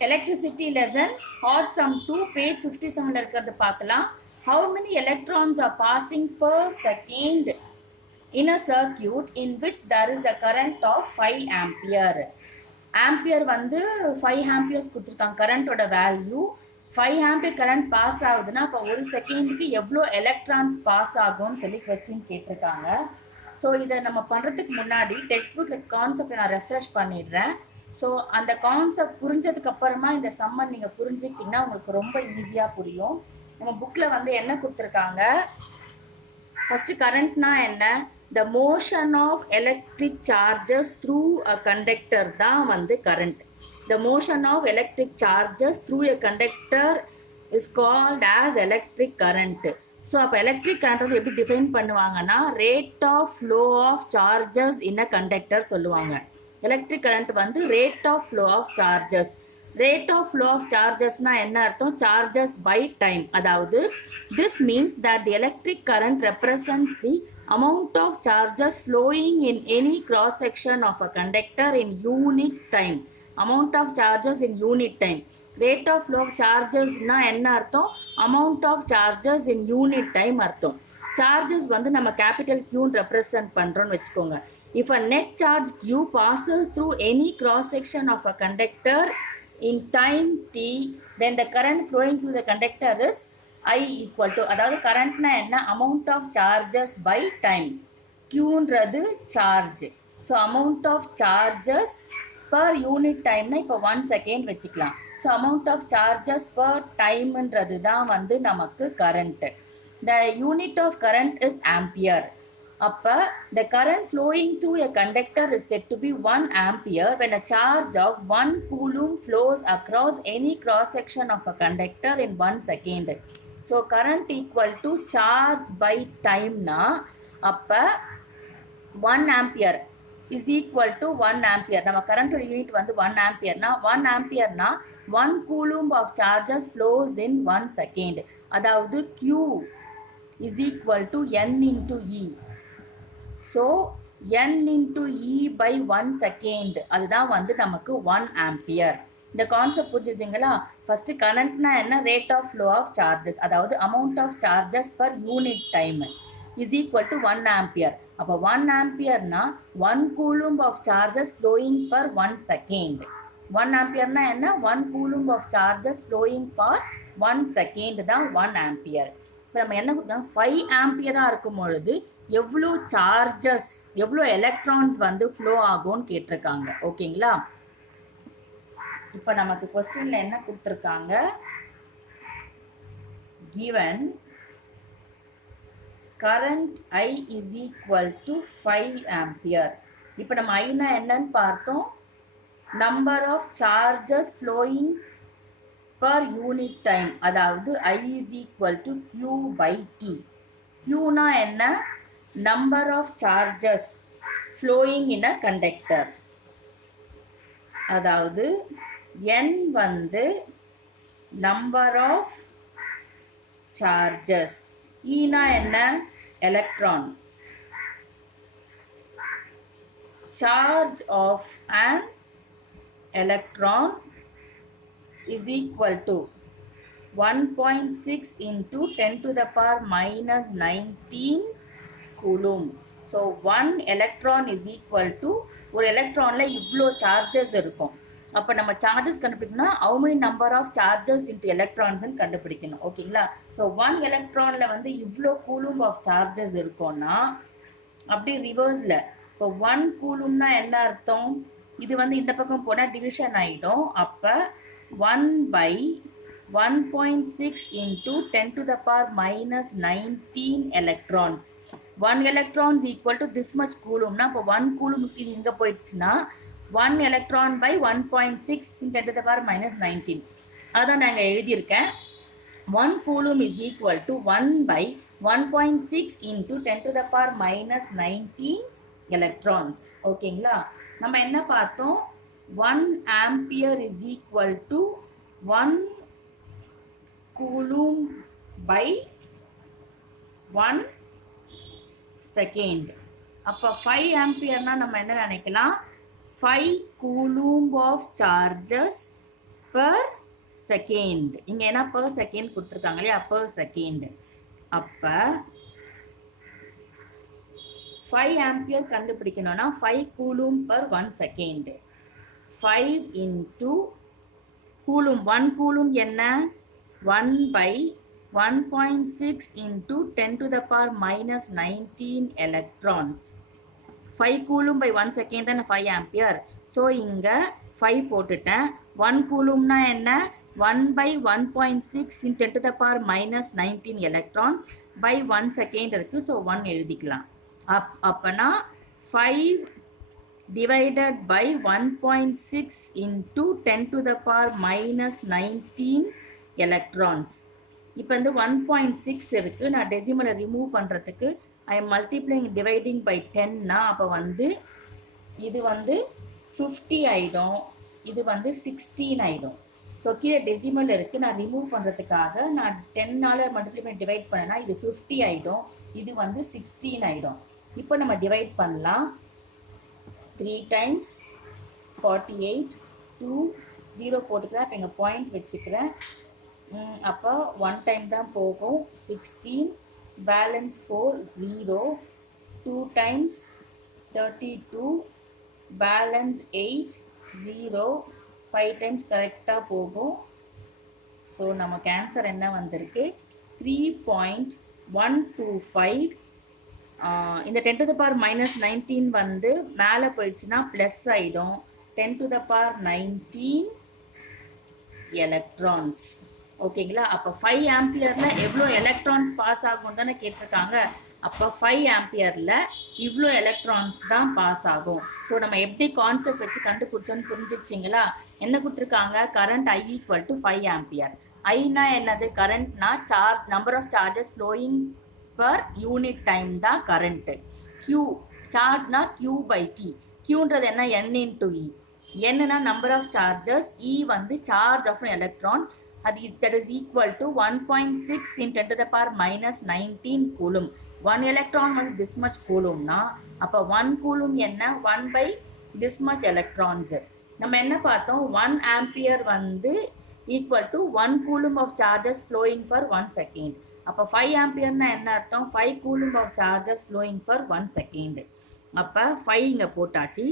Electricity lesson, hot sum 2, page 57 இருக்கிறது பார்க்கலாம். How many electrons are passing per second in a circuit in which there is a current of 5 ampere? Ampere வந்து 5 amperes கொடுத்துருக்காங்க கரண்ட்டோட value. 5 ampere current pass ஆகுதுன்னா அப்போ ஒரு செகண்டுக்கு எவ்வளோ electrons pass ஆகும்னு சொல்லி கொஸ்டின் கேட்டிருக்காங்க. ஸோ இதை நம்ம பண்ணுறதுக்கு முன்னாடி டெக்ஸ்ட் புக்கில் கான்செப்டை நான் ரெஃப்ரெஷ் பண்ணிடுறேன். ஸோ அந்த கான்செப்ட் புரிஞ்சதுக்கு அப்புறமா இந்த சம்மன் நீங்கள் புரிஞ்சுக்கிட்டிங்கன்னா உங்களுக்கு ரொம்ப ஈஸியாக புரியும். நம்ம புக்கில் வந்து என்ன கொடுத்துருக்காங்க, ஃபஸ்ட்டு கரண்ட்னா என்ன, the motion of electric charges through a conductor தான் வந்து current. The motion of electric charges through a conductor is called as electric current. So அப்போ எலக்ட்ரிக் கரண்ட் வந்து எப்படி டிஃபைன் பண்ணுவாங்கன்னா, rate of flow of charges in a conductor சொல்லுவாங்க. Electric current வந்து rate of flow of charges. Rate of flow of சார்ஜஸ்னா என்ன அர்த்தம், charges by time. அதாவது this means that the electric current represents the amount of charges flowing in any cross section of a conductor in unit time. Amount of charges in unit time. Rate of flow of charges na enna artham, amount of charges in unit time artham. Charges வந்து நம்ம capital Q represent பண்றோம் வெச்சுக்கோங்க. If a net charge Q passes through any cross section of a conductor in time t, then the current flowing through the conductor is I equal to, அதாவது கரண்ட்னா என்ன, amount of charges by time. கியூன்றது charge. So amount of charges per unit டைம்னா இப்போ 1 second வச்சுக்கலாம். So amount of charges per டைம்ன்றது தான் வந்து நமக்கு current. The unit of current is ampere. அப்போ the current flowing through a conductor is said to be 1 ampere when a charge of 1 coulomb flows across any cross section of a conductor in 1 second. So current equal to charge by time na, அப்போ 1 ampere is equal to 1 ampere. நம்ம current unit வந்து 1 ampere na, 1 ampere na 1 coulomb of charges flows in 1 second. அதாவது Q is equal to N into E. So N into E by 1 second, அதுதான் வந்து நமக்கு 1 ampere. இந்த concept புரிஞ்சுதுங்களா? First கரண்ட்னா என்ன, rate of flow of charges, அதாவது amount of charges per unit time is equal to 1 ampere. அப்போ 1 ஆம்பியர்னா 1 coulomb of charges flowing per 1 second. 1 ஆம்பியர்னா என்ன, 1 coulomb of charges flowing per 1 second தான் 1 ஆம்பியர். இப்போ நம்ம என்ன கொடுத்தாங்க, 5 ஆம்பியராக இருக்கும் பொழுது எவ்வளோ சார்ஜஸ், எவ்வளோ எலக்ட்ரான்ஸ் வந்து ஃப்ளோ ஆகும்னு கேட்டிருக்காங்க. ஓகேங்களா? இப்போ நமக்கு क्वेश्चनல என்ன கொடுத்திருக்காங்க, given current I is equal to 5 ampere. இப்போ நம்ம I னா என்னன்னு பார்த்தோம், number of charges flowing per unit time, அதாவது I is equal to Q by T. Q னா என்ன, number of charges flowing in a conductor. அதாவது N வந்து number of charges. E னா என்ன, electron. Charge of an electron is equal to 1.6 into 10 to the power minus 19 coulomb. So 1 electron is equal to, ஒரு எலக்ட்ரான்ல இவ்வளோ charges இருக்கும். அப்போ நம்ம charges கண்டுபிடிக்கணும்னா how many number of charges into electrons கண்டுபிடிக்கணும். ஓகேங்களா? ஸோ 1 எலக்ட்ரான்ல வந்து இவ்வளோ கூலும் ஆஃப் சார்ஜஸ் இருக்கும்னா, அப்படி ரிவர்ஸில் இப்போ 1 கூலும்னா என்ன அர்த்தம், இது வந்து இந்த பக்கம் போனால் டிவிஷன் ஆகிடும். அப்போ 1 by 1.6 into 10 to the power minus 19 electrons. 1 electron is equal to this much coulomb. அப்போ 1 coulomb இது இங்கே போயிடுச்சுன்னா 1 electron by 1.6 10 to the power minus 19. அதான் நாங்கள் எழுதியிருக்கேன். 1 coulomb is equal to 1 by 1.6 into 10 to the power minus 19 electrons. ஓகேங்களா? நம்ம என்ன பார்த்தோம், 1 ampere is equal to 1 coulomb by 1 second. அப்போ 5 ஆம்பியர்னா நம்ம என்ன நினைக்கலாம், 5 coulomb of charges per second. இங்க என்ன per second கொடுத்திருக்காங்க இல்லையா, per second. அப்ப 5 ஆம்பியர் கண்டுபிடிக்கணும்னா 5 coulomb per 1 second. 5 into coulomb, 1 coulomb என்ன, 1 by 1.6 into 10 to the power minus 19 electrons. 5 coulomb by 1 second தானே 5 ஆம்பியர். ஸோ இங்கே 5 போட்டுட்டேன். 1 கூலும்னா என்ன, 1 by 1.6 in 10 to the power minus 19 electrons by 1 second இருக்கு. ஸோ 1 எழுதிக்கலாம். அப்பனா 5 divided by 1.6 into 10 to the power minus 19 electrons. இப்போ வந்து 1.6 இருக்கு. நான் டெசிமலை ரிமூவ் பண்ணுறதுக்கு I am multiplying dividing by 10னா அப்போ வந்து இது வந்து 50 ஆகிடும், இது வந்து 16 ஆகிடும். ஸோ கீழே டெசிமல் இருக்குது, நான் ரிமூவ் பண்ணுறதுக்காக நான் 10ஆல் மல்டிப்ளை பண்ணி டிவைட் பண்ணேன்னா இது 50 ஆகிடும், இது வந்து 16 ஆகிடும். இப்போ நம்ம டிவைட் பண்ணலாம். 3 times 48, 2 0 போட்டுக்கிறேன். இப்போ எங்கள் பாயிண்ட் வச்சுக்கிறேன். அப்போ 1 டைம் தான் போகும். 16 பேலன்ஸ் 4 0, 2 times 32 பேலன்ஸ் 8 0, 5 times கரெக்டாக போகும். ஸோ நமக்கு ஆன்சர் என்ன வந்திருக்கு, 3.125. இந்த 10 to the power minus 19 வந்து மேலே போயிடுச்சுன்னா ப்ளஸ் ஆகிடும். 10 to the power 19 எலக்ட்ரான்ஸ். ஓகேங்களா? அப்போ 5 ஆம்பியரில் எவ்வளோ எலக்ட்ரான்ஸ் பாஸ் ஆகும் தானே கேட்டிருக்காங்க. அப்போ 5 ஆம்பியரில் இவ்வளோ எலக்ட்ரான்ஸ் தான் பாஸ் ஆகும். ஸோ நம்ம எப்படி கான்செப்ட் வச்சு கண்டுபிடிச்சோன்னு புரிஞ்சிச்சிங்களா? என்ன கொடுத்துருக்காங்க, current I equal to 5 ampere. ஐனா என்னது, கரண்ட்னா charge, number of charges flowing per unit time தான் கரண்ட்டு. Q சார்ஜ்னா Q பை T. Qன்றது என்ன, N இன்டூ E. என்னன்னா நம்பர் ஆஃப் சார்ஜஸ், E வந்து சார்ஜ் ஆஃப் எலக்ட்ரான், அது that is equal to 1.6 in 10 to the power minus 19 coulomb. 1 electron வந்து this much கூலும்னா அப்போ 1 coulomb என்ன, 1 by this much electrons. நம்ம என்ன பார்த்தோம், 1 ampere வந்து equal to 1 coulomb of charges flowing for 1 second. அப்போ 5 ampereனா என்ன அர்த்தம், 5 coulomb of charges flowing for 1 second. அப்போ 5 இங்கே போட்டாச்சு,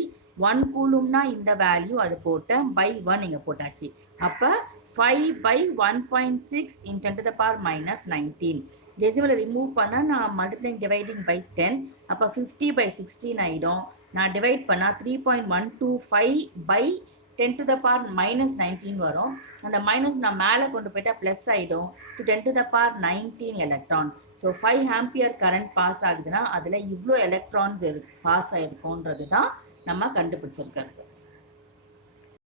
1 கூலும்னா இந்த வேல்யூ அது போட்டேன், by 1 இங்கே போட்டாச்சு. அப்போ 5 by 1.6 in 10 to the power minus 19. டெசிமலை remove பண்ண நான் மல்டிப்ளைங் டிவைடிங் பை 10. அப்போ 50 by 16 ஆகிடும். நான் டிவைட் பண்ணால் 3.125 by 10 to the power minus 19 வரும். அந்த மைனஸ் நான் மேலே கொண்டு போயிட்டால் ப்ளஸ் ஆகிடும். to 10 to the power 19 electron. So 5 ampere current pass ஆகுதுன்னா அதில் இவ்வளோ எலக்ட்ரான்ஸ் பாஸ் ஆகிருக்குன்றது தான் நம்ம கண்டுபிடிச்சிருக்கிறது.